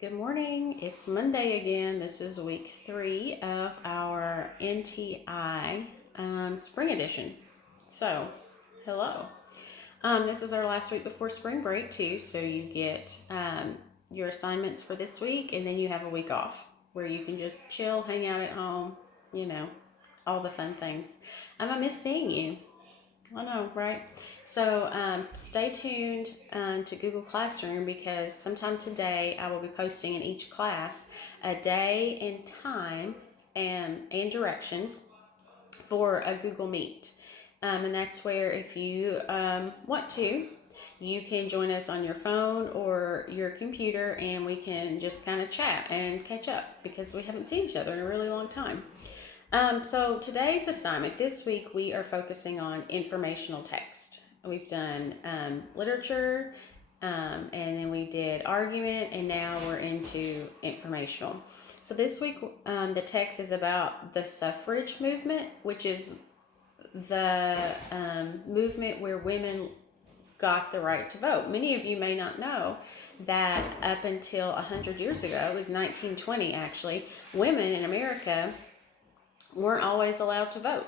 Good morning. It's Monday again. This is week 3 of our NTI spring edition. So, hello. This is our last week before spring break, too. So, you get your assignments for this week, and then you have a week off where you can just chill, hang out at home, all the fun things. I miss seeing you. I know, right? So stay tuned to Google Classroom because sometime today I will be posting in each class a day and time and directions for a Google Meet. And that's where if you want to, you can join us on your phone or your computer and we can just kind of chat and catch up because we haven't seen each other in a really long time. So today's assignment, this week we are focusing on informational text. We've done literature, and then we did argument, and now we're into informational. So this week the text is about the suffrage movement, which is the movement where women got the right to vote. Many of you may not know that up until 100 years ago, it was 1920 actually, women in America weren't always allowed to vote.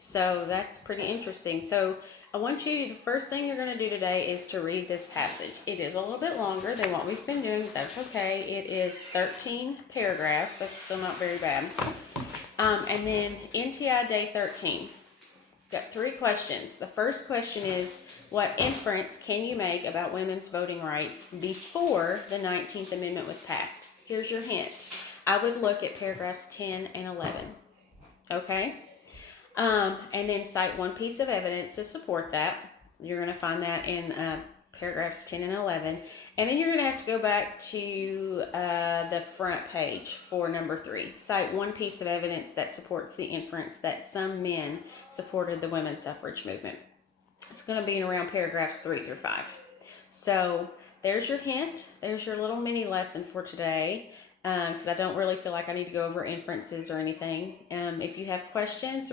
So that's pretty interesting. So I want you, the first thing you're going to do today is to read this passage. It is a little bit longer than what we've been doing, but that's okay. It is 13 paragraphs. That's still not very bad. And then NTI Day 13. Got 3 questions. The first question is, what inference can you make about women's voting rights before the 19th Amendment was passed? Here's your hint. I would look at paragraphs 10 and 11, okay? And then cite one piece of evidence to support that. You're going to find that in paragraphs 10 and 11. And then you're going to have to go back to the front page for number 3. Cite one piece of evidence that supports the inference that some men supported the women's suffrage movement. It's going to be in around paragraphs 3 through 5. So there's your hint. There's your little mini lesson for today. Because I don't really feel like I need to go over inferences or anything. If you have questions,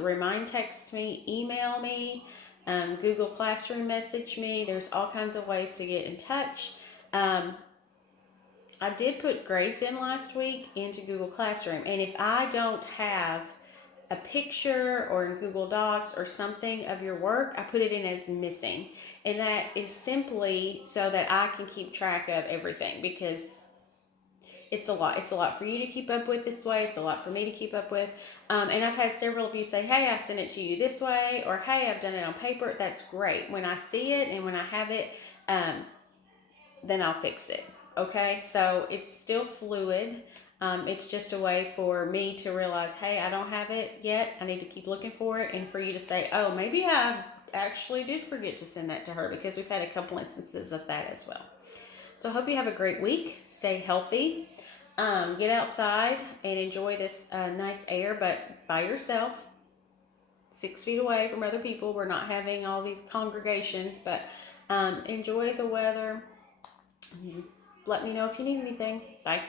text me, email me, Google Classroom message me. There's all kinds of ways to get in touch. I did put grades in last week into Google Classroom, and if I don't have a picture or in Google Docs or something of your work, I put it in as missing. And that is simply so that I can keep track of everything because it's a lot. It's a lot for you to keep up with this way. It's a lot for me to keep up with. And I've had several of you say, hey, I sent it to you this way, or hey, I've done it on paper. That's great. When I see it and when I have it, then I'll fix it. Okay, so it's still fluid. It's just a way for me to realize, hey, I don't have it yet. I need to keep looking for it. And for you to say, oh, maybe I actually did forget to send that to her, because we've had a couple instances of that as well. So I hope you have a great week. Stay healthy. Get outside and enjoy this nice air, but by yourself, 6 feet away from other people. We're not having all these congregations, but enjoy the weather. Let me know if you need anything. Bye.